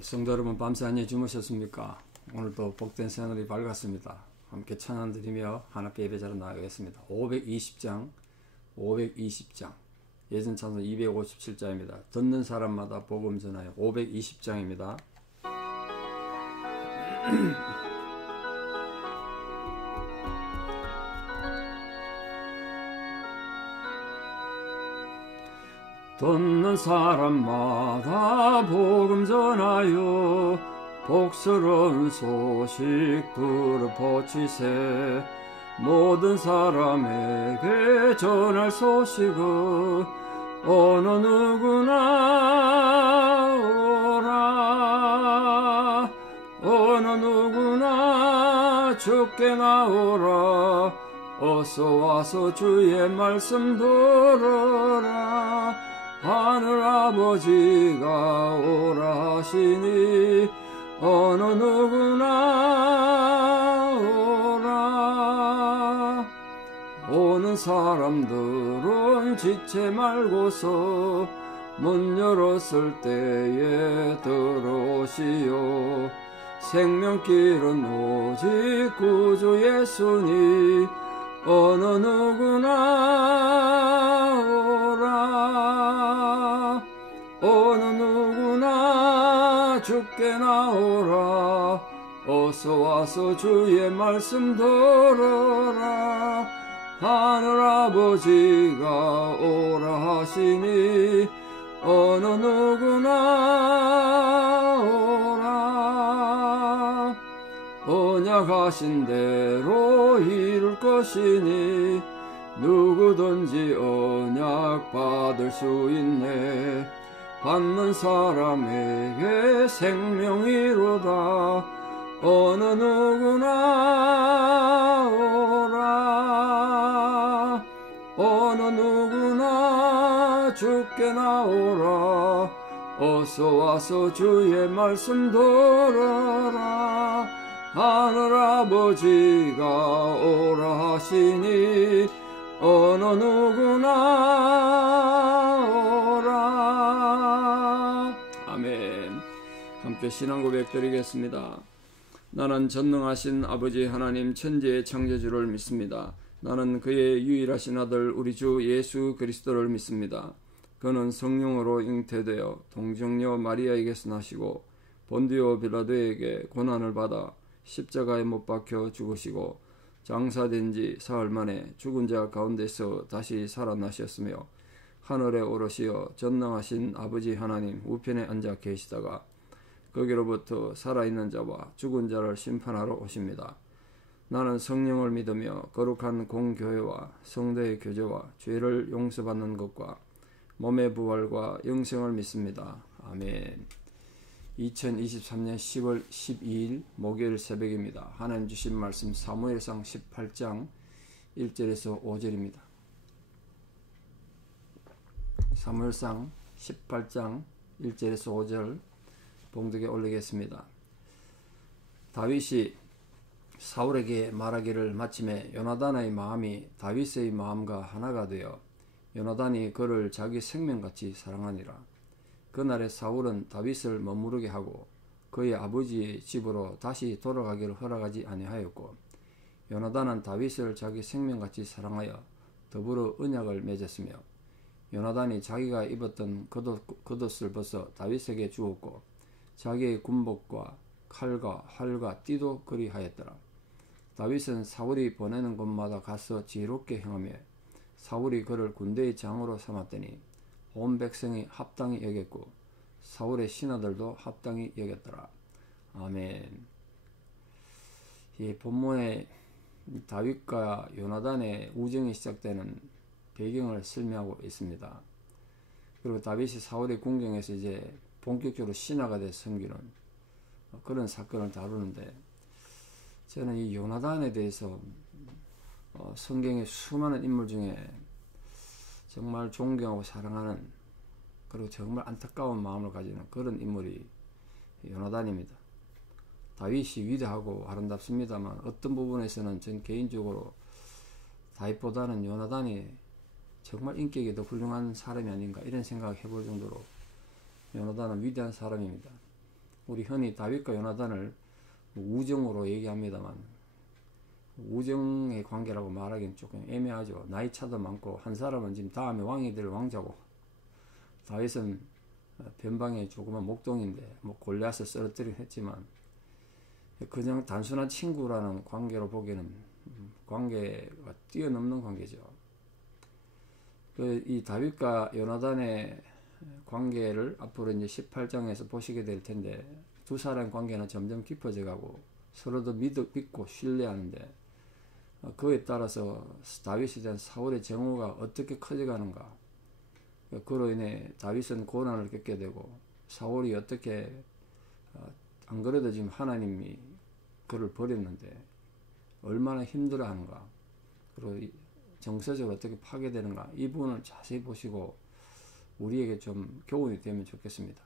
성도 여러분, 밤새 안녕히 주무셨습니까? 오늘도 복된 새날이 밝았습니다. 함께 찬양 드리며 하나님께 예배자로 나가겠습니다. 520장 예전 찬송 257장입니다. 듣는 사람마다 복음 전하여 520장입니다. 듣는 사람마다 복음 전하여 복스러운 소식 들어보치세. 모든 사람에게 전할 소식은 어느 누구나 오라. 어느 누구나 주께 나오라. 어서 와서 주의 말씀 들어라. 하늘아버지가 오라 하시니 어느 누구나 오라. 오는 사람들은 지체 말고서 문 열었을 때에 들어오시오. 생명길은 오직 구주 예수니 어느 누구나 오라. 어느 누구나 주께 나오라. 어서 와서 주의 말씀 들어라. 하늘아버지가 오라 하시니 어느 누구나 오라. 언약하신 대로 이룰 것이니 누구든지 언약 받을 수 있네. 받는 사람에게 생명이로다. 어느 누구나 오라. 어느 누구나 주께 나오라. 어서 와서 주의 말씀 들어라. 하늘아버지가 오라 하시니 어느 누구나 오라. 아멘. 함께 신앙 고백 드리겠습니다. 나는 전능하신 아버지 하나님 천지의 창조주를 믿습니다. 나는 그의 유일하신 아들 우리 주 예수 그리스도를 믿습니다. 그는 성령으로 잉태되어 동정녀 마리아에게서 나시고 본디오 빌라도에게 고난을 받아 십자가에 못 박혀 죽으시고 장사된 지 사흘 만에 죽은 자 가운데서 다시 살아나셨으며 하늘에 오르시어 전능하신 아버지 하나님 우편에 앉아 계시다가 거기로부터 살아있는 자와 죽은 자를 심판하러 오십니다. 나는 성령을 믿으며 거룩한 공교회와 성도의 교제와 죄를 용서받는 것과 몸의 부활과 영생을 믿습니다. 아멘. 2023년 10월 12일 목요일 새벽입니다. 하나님 주신 말씀 사무엘상 18장 1절에서 5절입니다. 사무엘상 18장 1절에서 5절 봉독에 올리겠습니다. 다윗이 사울에게 말하기를 마침에 요나단의 마음이 다윗의 마음과 하나가 되어 요나단이 그를 자기 생명같이 사랑하니라. 그날에 사울은 다윗을 머무르게 하고 그의 아버지의 집으로 다시 돌아가기를 허락하지 아니하였고 요나단은 다윗을 자기 생명같이 사랑하여 더불어 언약을 맺었으며 요나단이 자기가 입었던 겉옷을 벗어 다윗에게 주었고 자기의 군복과 칼과 활과 띠도 그리하였더라. 다윗은 사울이 보내는 곳마다 가서 지혜롭게 행하며 사울이 그를 군대의 장으로 삼았더니 온 백성이 합당히 여겼고 사울의 신하들도 합당히 여겼더라. 아멘. 이 본문에 다윗과 요나단의 우정이 시작되는 배경을 설명하고 있습니다. 그리고 다윗이 사울의 궁정에서 이제 본격적으로 신하가 돼서 섬기는 그런 사건을 다루는데 저는 이 요나단에 대해서 성경의 수많은 인물 중에 정말 존경하고 사랑하는 그리고 정말 안타까운 마음을 가지는 그런 인물이 요나단입니다. 다윗이 위대하고 아름답습니다만 어떤 부분에서는 전 개인적으로 다윗보다는 요나단이 정말 인격이 더 훌륭한 사람이 아닌가 이런 생각을 해볼 정도로 요나단은 위대한 사람입니다. 우리 흔히 다윗과 요나단을 우정으로 얘기합니다만 우정의 관계라고 말하기는 조금 애매하죠. 나이 차도 많고 한 사람은 지금 다음에 왕이 될 왕자고 다윗은 변방의 조그만 목동인데 뭐 골리앗을 쓰러뜨리긴 했지만 그냥 단순한 친구라는 관계로 보기에는 관계가 뛰어넘는 관계죠. 이 다윗과 요나단의 관계를 앞으로 이제 18장에서 보시게 될 텐데 두 사람의 관계는 점점 깊어져 가고 서로도 믿고 신뢰하는데 그에 따라서 다윗에 대한 사울의 정오가 어떻게 커져가는가, 그로 인해 다윗은 고난을 겪게 되고 사울이 어떻게 안 그래도 지금 하나님이 그를 버렸는데 얼마나 힘들어하는가, 그리고 정서적으로 어떻게 파괴되는가, 이 부분을 자세히 보시고 우리에게 좀 교훈이 되면 좋겠습니다.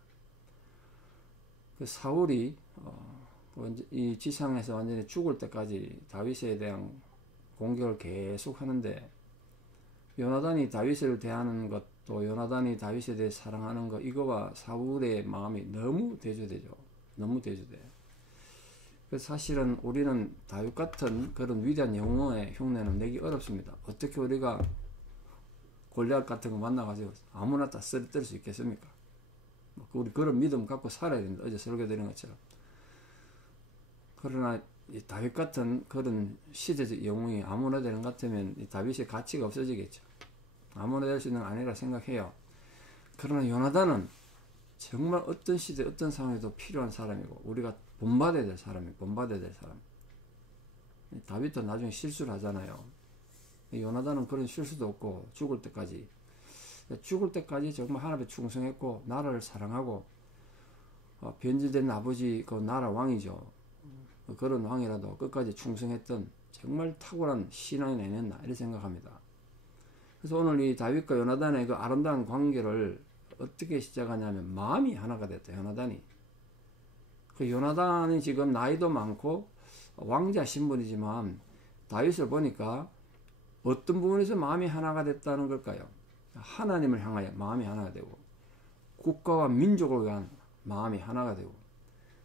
사울이 이 지상에서 완전히 죽을 때까지 다윗에 대한 공격을 계속 하는데 요나단이 다윗을 대하는 것도 요나단이 다윗에 대해 사랑하는 것, 이거와 사울의 마음이 너무 대조되죠. 너무 대조돼요. 그래서 사실은 우리는 다윗 같은 그런 위대한 영웅의 흉내는 내기 어렵습니다. 어떻게 우리가 골리앗 같은 거 만나가지고 아무나 다 쓰러뜨릴 수 있겠습니까? 우리 그런 믿음 갖고 살아야 된다. 어제 설교드린 것처럼. 그러나 이 다윗 같은 그런 시대적 영웅이 아무나 되는 것 같으면 이 다윗의 가치가 없어지겠죠. 아무나 될 수 있는 건 아니라 생각해요. 그러나 요나단은 정말 어떤 시대 어떤 상황에도 필요한 사람이고 우리가 본받아야 될 사람이에요. 본받아야 될 사람. 다윗도 나중에 실수를 하잖아요. 요나단은 그런 실수도 없고 죽을 때까지 정말 하나님께 충성했고 나라를 사랑하고 변질된 아버지 그 나라 왕이죠. 그런 왕이라도 끝까지 충성했던 정말 탁월한 신앙이 아니었나 이렇게 생각합니다. 그래서 오늘 이 다윗과 요나단의 그 아름다운 관계를 어떻게 시작하냐면 마음이 하나가 됐다. 요나단이. 그 요나단이 지금 나이도 많고 왕자 신분이지만 다윗을 보니까 어떤 부분에서 마음이 하나가 됐다는 걸까요? 하나님을 향하여 마음이 하나가 되고 국가와 민족을 위한 마음이 하나가 되고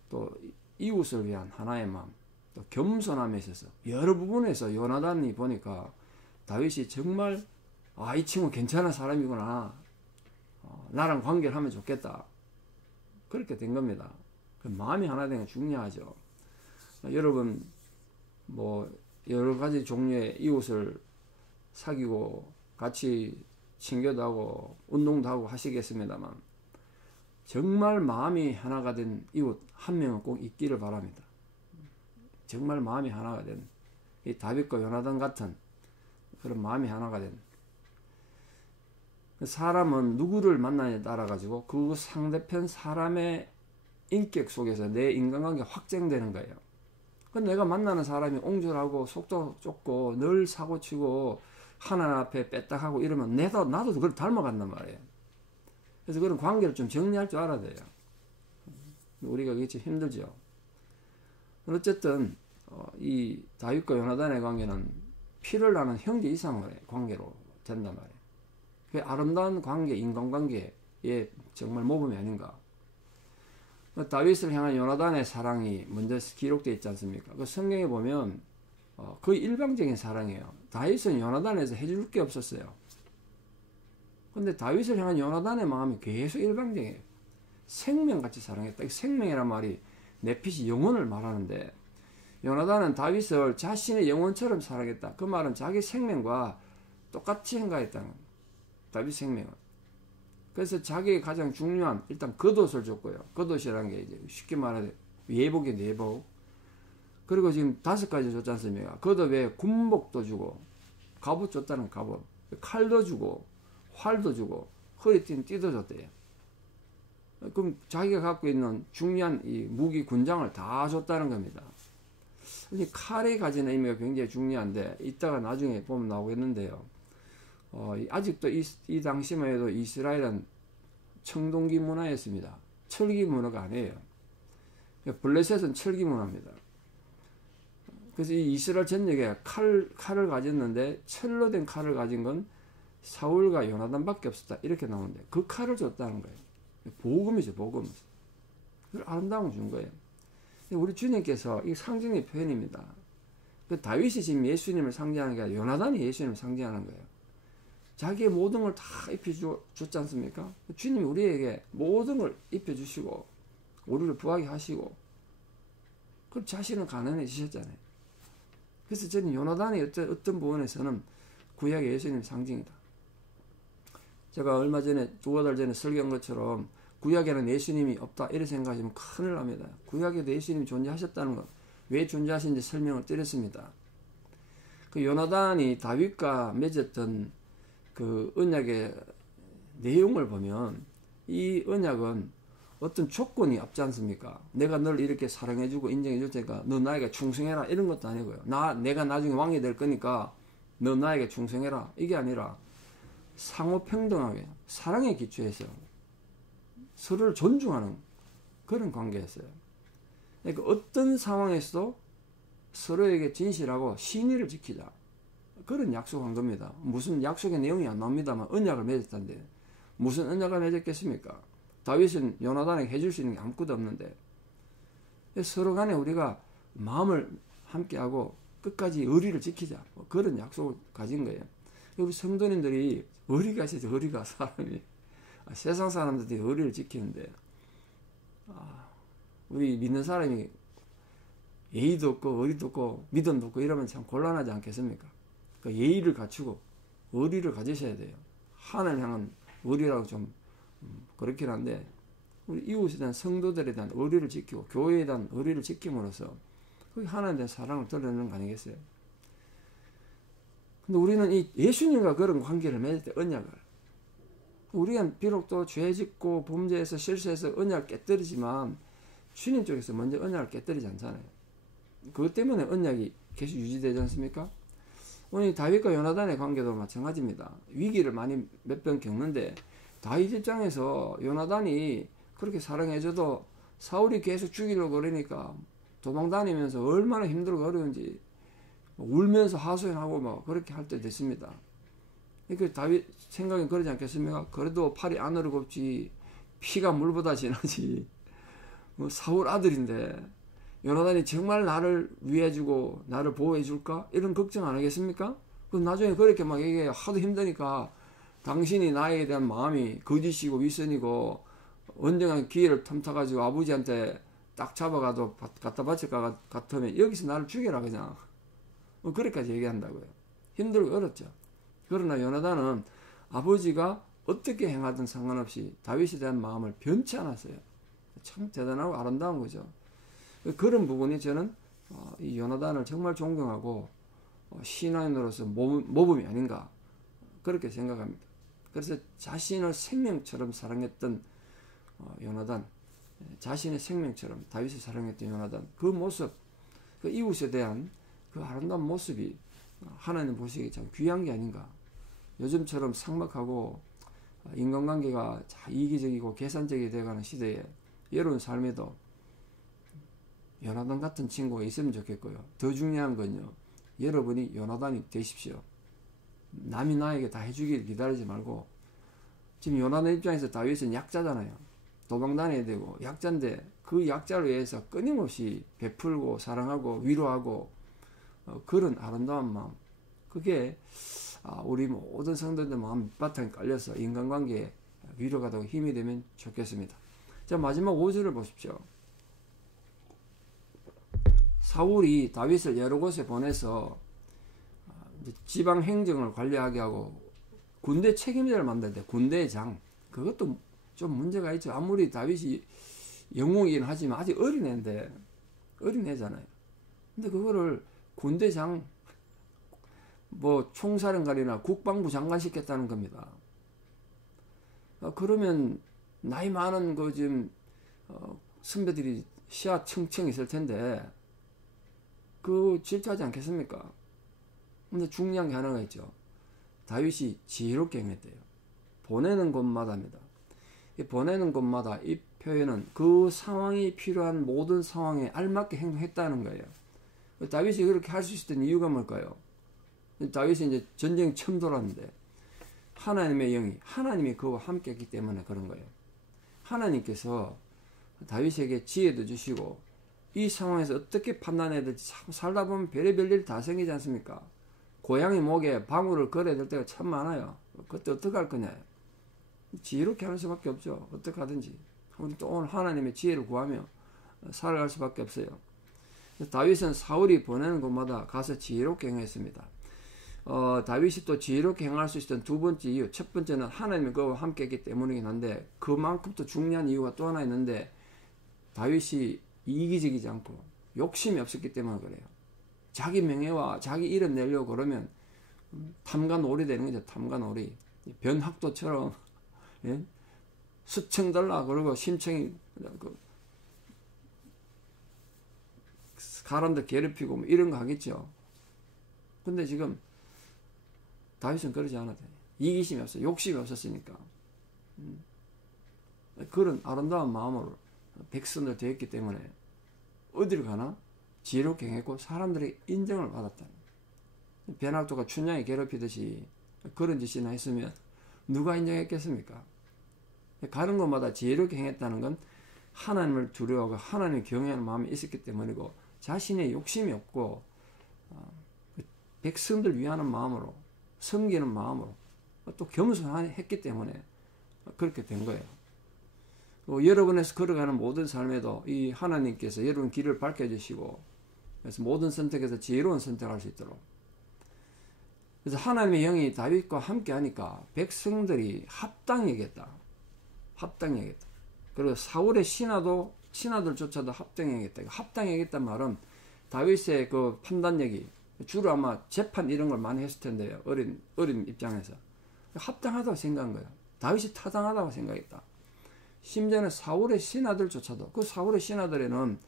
또 이웃을 위한 하나의 마음, 또 겸손함에 있어서 여러 부분에서 요나단이 보니까 다윗이 정말 이 친구 괜찮은 사람이구나, 나랑 관계를 하면 좋겠다, 그렇게 된 겁니다. 그 마음이 하나 되는 게 중요하죠. 여러분 뭐 여러 가지 종류의 이웃을 사귀고 같이 친교도 하고 운동도 하고 하시겠습니다만 정말 마음이 하나가 된 이웃 한 명은 꼭 있기를 바랍니다. 정말 마음이 하나가 된 이 다윗과 요나단 같은 그런 마음이 하나가 된 사람은 누구를 만나냐에 따라 가지고 그 상대편 사람의 인격 속에서 내 인간관계가 확장되는 거예요. 내가 만나는 사람이 옹졸하고 속도 좁고 늘 사고치고 하나 앞에 빼딱하고 이러면 나도 그걸 닮아간단 말이에요. 그래서 그런 관계를 좀 정리할 줄 알아야 돼요. 우리가 그게 좀 힘들죠. 어쨌든 이 다윗과 요나단의 관계는 피를 나는 형제 이상의 관계로 된단 말이에요. 그 아름다운 관계, 인간관계의 정말 모범이 아닌가. 다윗을 향한 요나단의 사랑이 먼저 기록되어 있지 않습니까? 그 성경에 보면 거의 일방적인 사랑이에요. 다윗은 요나단에서 해줄 게 없었어요. 근데 다윗을 향한 요나단의 마음이 계속 일방적이에요. 생명같이 사랑했다. 생명이란 말이 네핏이 영혼을 말하는데 요나단은 다윗을 자신의 영혼처럼 사랑했다. 그 말은 자기 생명과 똑같이 행가했다는 겁니다. 다윗 생명은. 그래서 자기의 가장 중요한 일단 겉옷을 줬고요. 겉옷이라는 게 이제 쉽게 말하면 예복이 내복. 그리고 지금 5가지 줬지 않습니까? 겉옷에 군복도 주고 갑옷 줬다는 갑옷, 칼도 주고 활도 주고 허리띠는 띠도 줬대요. 그럼 자기가 갖고 있는 중요한 이 무기 군장을 다 줬다는 겁니다. 이 칼이 가지는 의미가 굉장히 중요한데 이따가 나중에 보면 나오겠는데요. 아직도 이 당시만 해도 이스라엘은 청동기 문화였습니다. 철기 문화가 아니에요. 블레셋은 철기 문화입니다. 그래서 이 이스라엘 전역에 칼을 가졌는데 철로 된 칼을 가진 건 사울과 요나단밖에 없었다. 이렇게 나오는데 그 칼을 줬다는 거예요. 복음이죠, 복음. 아름다움을 준 거예요. 우리 주님께서 이 상징의 표현입니다. 그 다윗이 지금 예수님을 상징하는 게 아니라 요나단이 예수님을 상징하는 거예요. 자기의 모든 걸 다 입혀줬지 않습니까? 주님이 우리에게 모든 걸 입혀주시고 우리를 부하게 하시고 그 자신은 가난해지셨잖아요. 그래서 저는 요나단이 어떤 부분에서는 구약의 예수님 상징이다. 제가 얼마 전에 2달 전에 설교한 것처럼 구약에는 예수님이 없다 이렇게 생각하시면 큰일 납니다. 구약에도 예수님이 존재하셨다는 것, 왜 존재하신지 설명을 드렸습니다. 그 요나단이 다윗과 맺었던 그 언약의 내용을 보면 이 언약은 어떤 조건이 없지 않습니까? 내가 널 이렇게 사랑해주고 인정해줄 테니까 너 나에게 충성해라 이런 것도 아니고요. 내가 나중에 왕이 될 거니까 너 나에게 충성해라 이게 아니라 상호평등하게 사랑에 기초해서 서로를 존중하는 그런 관계였어요. 그러니까 어떤 상황에서도 서로에게 진실하고 신의를 지키자 그런 약속한 겁니다. 무슨 약속의 내용이 안 나옵니다만 언약을 맺었다는데 무슨 언약을 맺었겠습니까? 다윗은 요나단에게 해줄 수 있는 게 아무것도 없는데 서로 간에 우리가 마음을 함께하고 끝까지 의리를 지키자 그런 약속을 가진 거예요. 우리 성도님들이 의리가 있어야지. 의리가 사람이 세상 사람들이 의리를 지키는데 우리 믿는 사람이 예의도 없고 의리도 없고 믿음도 없고 이러면 참 곤란하지 않겠습니까? 그러니까 예의를 갖추고 의리를 가지셔야 돼요. 하나님 향한 의리라고 좀 그렇긴 한데 우리 이웃에 대한 성도들에 대한 의리를 지키고 교회에 대한 의리를 지킴으로써 그게 하나님에 대한 사랑을 드러내는 거 아니겠어요? 근데 우리는 이 예수님과 그런 관계를 맺을 때 언약을 우리가 비록 또 죄 짓고 범죄해서 실수해서 언약을 깨뜨리지만 주님 쪽에서 먼저 언약을 깨뜨리지 않잖아요. 그것 때문에 언약이 계속 유지되지 않습니까? 오늘 다윗과 요나단의 관계도 마찬가지입니다. 위기를 많이 몇 번 겪는데 다윗 입장에서 요나단이 그렇게 사랑해줘도 사울이 계속 죽이려고 그러니까 도망다니면서 얼마나 힘들고 어려운지 울면서 하소연하고 막 그렇게 할 때 됐습니다. 그러니까 다윗 생각엔 그러지 않겠습니까? 그래도 팔이 안으로 곱지 피가 물보다 진하지. 사울 아들인데 요나단이 정말 나를 위해주고 나를 보호해줄까? 이런 걱정 안 하겠습니까? 그럼 나중에 그렇게 막 얘기해 하도 힘드니까 당신이 나에 대한 마음이 거짓이고 위선이고 언젠가 기회를 틈타가지고 아버지한테 딱 잡아가도 갖다 바칠 것 같으면 여기서 나를 죽여라 그냥. 그렇게까지 얘기한다고요. 힘들고 어렵죠. 그러나 요나단은 아버지가 어떻게 행하든 상관없이 다윗에 대한 마음을 변치 않았어요. 참 대단하고 아름다운 거죠. 그런 부분이 저는 이 요나단을 정말 존경하고 신앙인으로서 모범이 아닌가 그렇게 생각합니다. 그래서 자신을 생명처럼 사랑했던 요나단, 자신의 생명처럼 다윗을 사랑했던 요나단, 그 모습, 그 이웃에 대한 그 아름다운 모습이 하나님 보시기에 참 귀한 게 아닌가. 요즘처럼 삭막하고 인간관계가 이기적이고 계산적이 되어가는 시대에 여러분 삶에도 요나단 같은 친구가 있으면 좋겠고요. 더 중요한 건요, 여러분이 요나단이 되십시오. 남이 나에게 다 해주길 기다리지 말고, 지금 요나단 입장에서 다윗은 약자잖아요. 도망다녀야 되고 약자인데 그 약자를 위해서 끊임없이 베풀고 사랑하고 위로하고 그런 아름다운 마음, 그게 우리 모든 성도들 마음 밑바탕에 깔려서 인간관계에 위로가 되고 힘이 되면 좋겠습니다. 자, 마지막 5절을 보십시오. 사울이 다윗을 여러 곳에 보내서 지방 행정을 관리하게 하고 군대 책임자를 만드는데 군대의 장, 그것도 좀 문제가 있죠. 아무리 다윗이 영웅이긴 하지만 아직 어린애인데, 어린애잖아요. 근데 그거를 군대장, 총사령관이나 국방부 장관 시켰다는 겁니다. 그러면 나이 많은 지금 선배들이 시야 청청 있을 텐데 질투하지 않겠습니까? 근데 중요한 게 하나가 있죠. 다윗이 지혜롭게 행했대요. 보내는 곳마다입니다. 보내는 곳마다 이 표현은 그 상황이 필요한 모든 상황에 알맞게 행동했다는 거예요. 다윗이 그렇게 할 수 있었던 이유가 뭘까요? 다윗이 이제 전쟁 처음 돌았는데 하나님의 영이, 하나님이 그와 함께 했기 때문에 그런 거예요. 하나님께서 다윗에게 지혜도 주시고 이 상황에서 어떻게 판단해야 될지 참 살다 보면 별의별 일이 다 생기지 않습니까? 고양이 목에 방울을 걸어야 될 때가 참 많아요. 그때 어떻게 할 거냐? 지혜롭게 하는 수밖에 없죠. 어떻게 하든지. 우리 또 오늘 하나님의 지혜를 구하며 살아갈 수밖에 없어요. 다윗은 사울이 보내는 곳마다 가서 지혜롭게 행했습니다. 다윗이 또 지혜롭게 행할 수 있었던 두 번째 이유, 첫 번째는 하나님이 그와 함께 했기 때문이긴 한데 그만큼 또 중요한 이유가 또 하나 있는데 다윗이 이기적이지 않고 욕심이 없었기 때문에 그래요. 자기 명예와 자기 이름 내려고 그러면 탐관오리 되는 거죠. 탐관오리. 변학도처럼 예? 수청 달라 그러고 심청이 사람들 괴롭히고 뭐 이런 거 하겠죠. 근데 지금 다윗은 그러지 않았대. 이기심이 없어. 욕심이 없었으니까. 그런 아름다운 마음으로 백성들 되었기 때문에 어디를 가나 지혜롭게 행했고 사람들의 인정을 받았다. 변학도가 춘향이 괴롭히듯이 그런 짓이나 했으면 누가 인정했겠습니까? 가는 곳마다 지혜롭게 행했다는 건 하나님을 두려워하고 하나님을 경외하는 마음이 있었기 때문이고 자신의 욕심이 없고 백성들 위하는 마음으로 섬기는 마음으로 또 겸손했기 때문에 그렇게 된 거예요. 여러분에서 걸어가는 모든 삶에도 이 하나님께서 여러분 길을 밝혀주시고 그래서 모든 선택에서 지혜로운 선택할 수 있도록 그래서 하나님의 영이 다윗과 함께 하니까 백성들이 합당히 여겼다. 그리고 사울의 신하들조차도 합당히 여겼다. 합당히 여겼단 말은 다윗의 그 판단력이 주로 아마 재판 이런 걸 많이 했을 텐데요. 어린 입장에서 합당하다고 생각한 거예요. 다윗이 타당하다고 생각했다. 심지어는 사울의 신하들조차도 그 사울의 신하들에는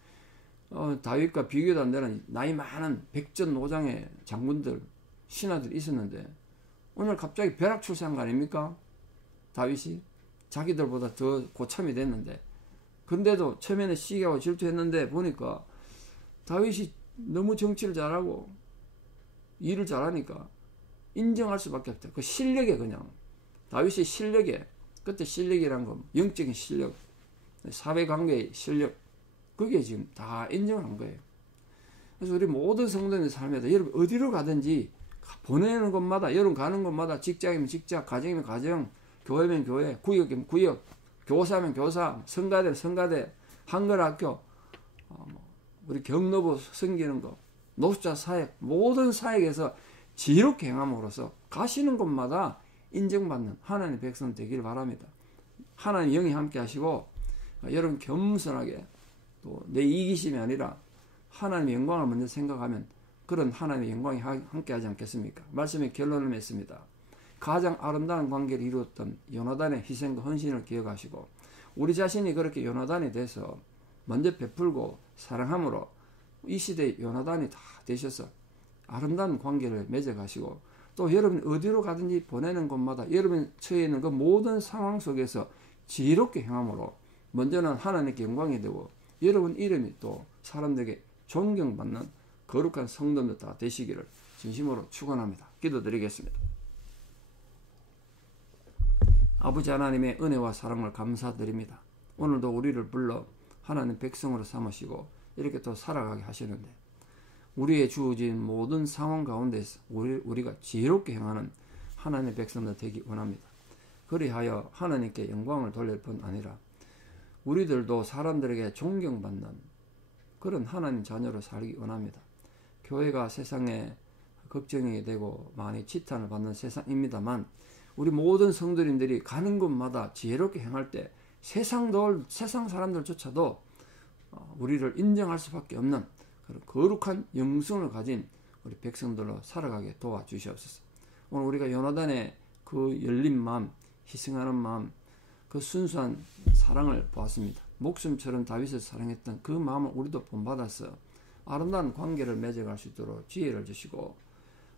다윗과 비교도 안 되는 나이 많은 백전노장의 장군들 신하들이 있었는데 오늘 갑자기 벼락출세한 거 아닙니까? 다윗이 자기들보다 더 고참이 됐는데 그런데도 처음에는 시기하고 질투했는데 보니까 다윗이 너무 정치를 잘하고 일을 잘하니까 인정할 수밖에 없다. 그 실력에 그냥 다윗의 실력에 그때 실력이란 건 영적인 실력, 사회관계의 실력 그게 지금 다 인정을 한 거예요. 그래서 우리 모든 성도의 삶에도 여러분 어디로 가든지 보내는 곳마다 여러분 가는 곳마다 직장이면 직장, 가정이면 가정, 교회면 교회, 구역이면 구역, 교사면 교사, 성가대면 성가대, 한글학교, 우리 경로부 섬기는 거, 노숙자 사역, 모든 사역에서 지혜롭게 행함으로써 가시는 곳마다 인정받는 하나님의 백성 되기를 바랍니다. 하나님 영이 함께 하시고 여러분 겸손하게 또 내 이기심이 아니라 하나님의 영광을 먼저 생각하면 그런 하나님의 영광이 함께 하지 않겠습니까? 말씀의 결론을 맺습니다. 가장 아름다운 관계를 이루었던 요나단의 희생과 헌신을 기억하시고 우리 자신이 그렇게 요나단이 돼서 먼저 베풀고 사랑함으로 이 시대의 요나단이 다 되셔서 아름다운 관계를 맺어가시고 또 여러분 어디로 가든지 보내는 곳마다 여러분 처해 있는 그 모든 상황 속에서 지혜롭게 행함으로 먼저는 하나님께 영광이 되고 여러분 이름이 또 사람들에게 존경받는 거룩한 성도들 다 되시기를 진심으로 축원합니다. 기도드리겠습니다. 아버지 하나님의 은혜와 사랑을 감사드립니다. 오늘도 우리를 불러 하나님 백성으로 삼으시고 이렇게 또 살아가게 하시는데 우리의 주어진 모든 상황 가운데서 우리가 지혜롭게 행하는 하나님의 백성들 되기 원합니다. 그리하여 하나님께 영광을 돌릴 뿐 아니라 우리들도 사람들에게 존경받는 그런 하나님 자녀로 살기 원합니다. 교회가 세상에 걱정이 되고 많이 지탄을 받는 세상입니다만 우리 모든 성도님들이 가는 곳마다 지혜롭게 행할 때 세상 사람들조차도 우리를 인정할 수밖에 없는 그런 거룩한 영성을 가진 우리 백성들로 살아가게 도와주시옵소서. 오늘 우리가 요나단의 그 열린 마음, 희생하는 마음, 그 순수한 사랑을 보았습니다. 목숨처럼 다윗을 사랑했던 그 마음을 우리도 본받아서 아름다운 관계를 맺어갈 수 있도록 지혜를 주시고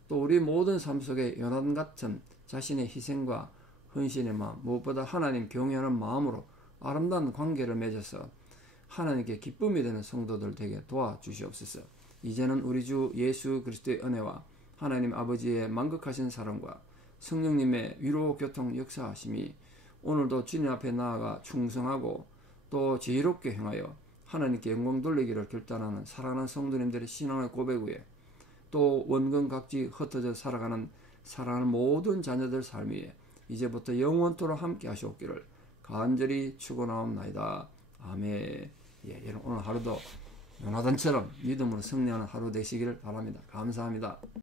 또 우리 모든 삶 속에 요나단 같은 자신의 희생과 헌신의 마음, 무엇보다 하나님 경외하는 마음으로 아름다운 관계를 맺어서 하나님께 기쁨이 되는 성도들 되게 도와주시옵소서. 이제는 우리 주 예수 그리스도의 은혜와 하나님 아버지의 만극하신 사랑과 성령님의 위로 교통 역사하심이 오늘도 주님 앞에 나아가 충성하고 또 또 지혜롭게 행하여 하나님께 영광 돌리기를 결단하는 사랑하는 성도님들의 신앙의 고백 위에 또 원근 각지 흩어져 살아가는 사랑하는 모든 자녀들 삶 위에 이제부터 영원토록 함께 하시옵기를 간절히 축원하옵나이다. 아멘. 예, 여러분 오늘 하루도 요나단처럼 믿음으로 승리하는 하루 되시기를 바랍니다. 감사합니다.